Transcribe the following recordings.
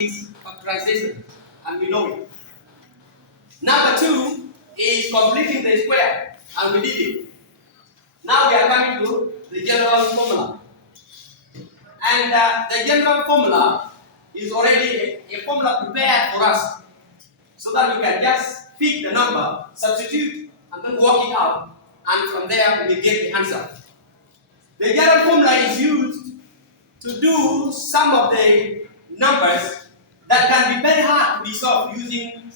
is factorization, and we know it. Number two is completing the square, and we did it. Now we are coming to the general formula. And the general formula is already a formula prepared for us so that we can just pick the number, substitute, and then work it out. And from there, we get the answer. The general formula is used to do some of the numbers that can be very hard to be solved using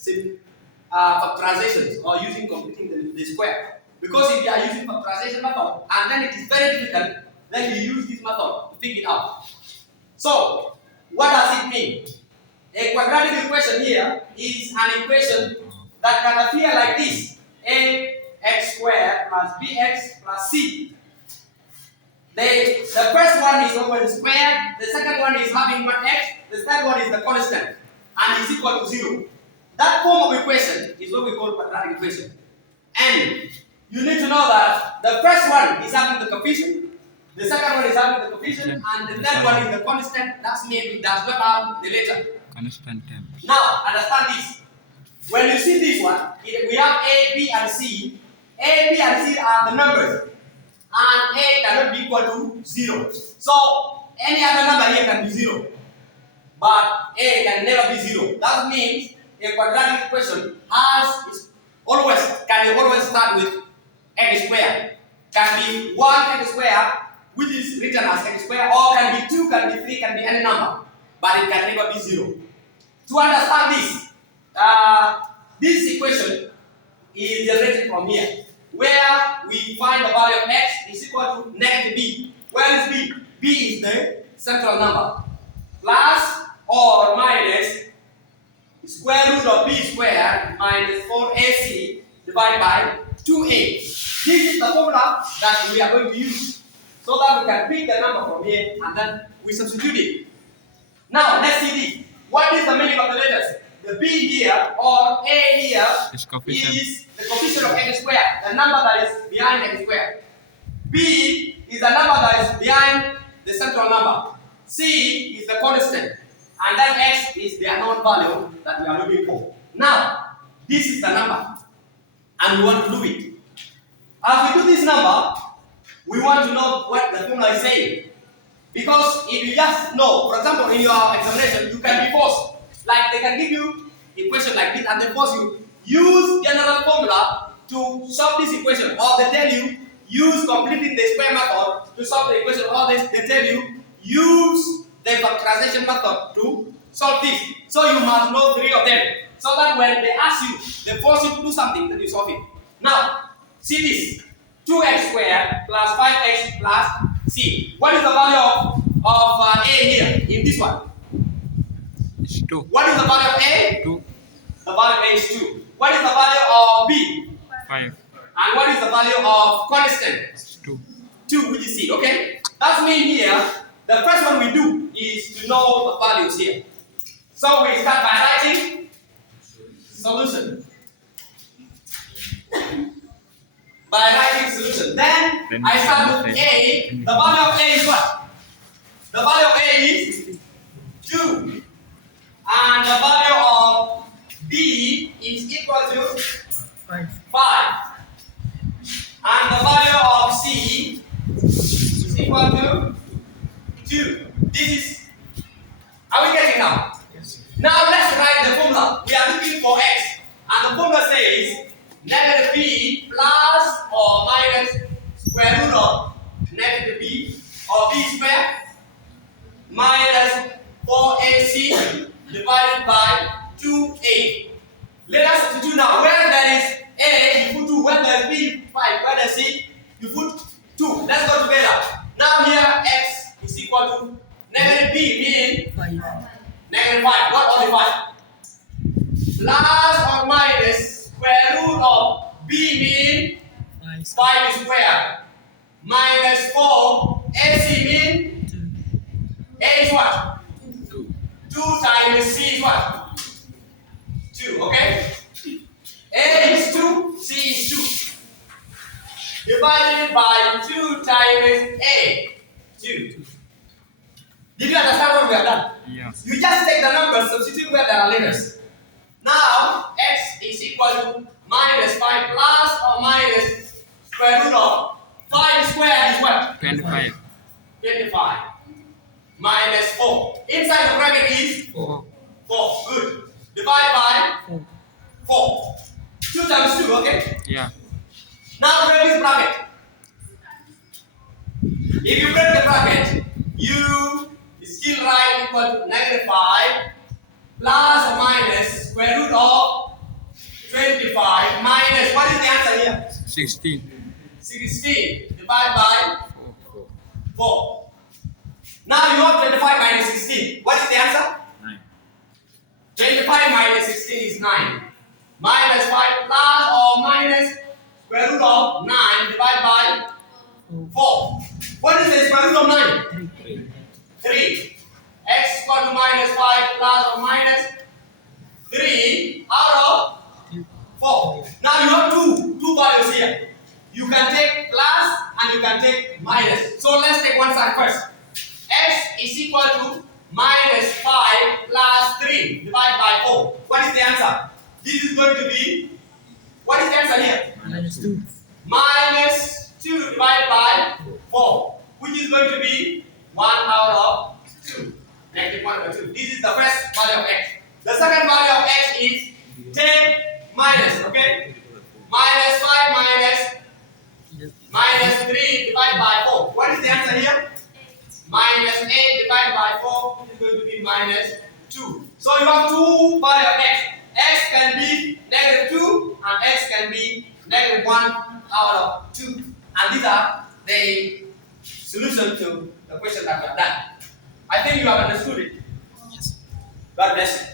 factorizations or using completing the square. Because if you are using factorization method and then it is very difficult, then you use this method to figure it out. So, what does it mean? A quadratic equation here is an equation that can appear like this: ax squared plus bx plus c. The first one is over the square, the second one is having one x, the third one is the constant, and is equal to 0. That form of equation is what we call quadratic equation. And you need to know that the first one is having the coefficient, the second one is having the coefficient, and the third one is the constant. That's means it does not have the letter. Constant term. Now, understand this. When you see this one, we have A, B, and C. A, B, and C are the numbers. And A cannot be equal to 0. So, any other number here can be 0. But A can never be 0. That means a quadratic equation can always start with x squared. Can be 1x squared, which is written as x squared, or can be 2, can be 3, can be any number. But it can never be 0. To understand this equation is generated from here, where we find the value of x is equal to negative b. Where is b? B is the central number. Plus or minus square root of b squared minus 4ac divided by 2a. This is the formula that we are going to use so that we can pick the number from here and then we substitute it. Now let's see this. What is the meaning of the letters? The b here or a here is the coefficient of x squared, the number that is behind x squared. B is the number that is behind the central number. C is the constant. And then x is the unknown value that we are looking for. Now, this is the number. And we want to do it. As we do this number, we want to know what the formula is saying. Because if you just know, for example, in your examination, you can be forced. Like they can give you a question like this and they force you, use general formula to solve this equation. Or they tell you, use completing the square method to solve the equation. Or they tell you, use the factorization method to solve this. So you must know 3 of them. So that when they ask you, they force you to do something, then you solve it. Now, see this. 2x squared plus 5x plus c. What is the value of a here in this one? It's 2. What is the value of a? 2. The value of a is 2. What is the value of b? 5. And what is the value of constant? It's 2. 2, which is c, okay? That means here, the first one we do is to know the values here. So we start by writing solution. By writing solution. Then I start with a. The value of a is what? The value of a is 2. And the value of b is equal to 5. And the value of c is equal to 2. This is, are we getting now? Yes. Now let's write the formula. We are looking for x. And the formula says negative b plus or minus square root of negative b or b squared minus 4ac divided by 2a. Let us substitute now. Where there is a, you put 2. Where there is b, 5. Where there is c, you put 2. Let's go together. Now here x is equal to negative b meaning 5. Negative 5. What only 5? Plus or minus square root of b mean 5 squared minus 4 ac mean 2. A is what? 2 times c is what? 2, okay? A is 2, c is 2. Divided by 2 times a, 2. Did you understand what we have done? Yes. You just take the numbers, substitute where there are letters. Now, x is equal to minus 5 plus or minus square root of 5 squared is what? 25. 25. Minus 4. Inside the bracket is 4. 4. Good. Divide by 4. 2 times 2, okay? Yeah. Now break this bracket. If you break the bracket, you still write equal to negative 5 plus or minus square root of 25 minus, what is the answer here? 16. 16 divided by 4. 4. Now you have 25 minus 16. What is the answer? 9. 25 minus 16 is 9. Minus 5 plus or minus square root of 9 divided by 4. What is the square root of 9? 3. X equal to minus 5 plus or minus 3 out of 4. Now you have two values here. You can take plus and you can take minus. So let's take one side first. X is equal to minus 5 plus 3 divided by 4. What is the answer? This is going to be, what is the answer here? Minus 2. Minus 2 divided by 4, which is going to be 1 out of 2. Negative 1 over 2. This is the first value of x. The second value of x is take minus, okay? Minus 5 minus 3 divided by 4. What is the answer here? Minus 8 divided by 4, which is going to be minus 2. So you have two values of x. X can be negative 2 and x can be negative 1 out of 2. And these are the solution to the question that we have done. I think you have understood it. Yes. God bless you.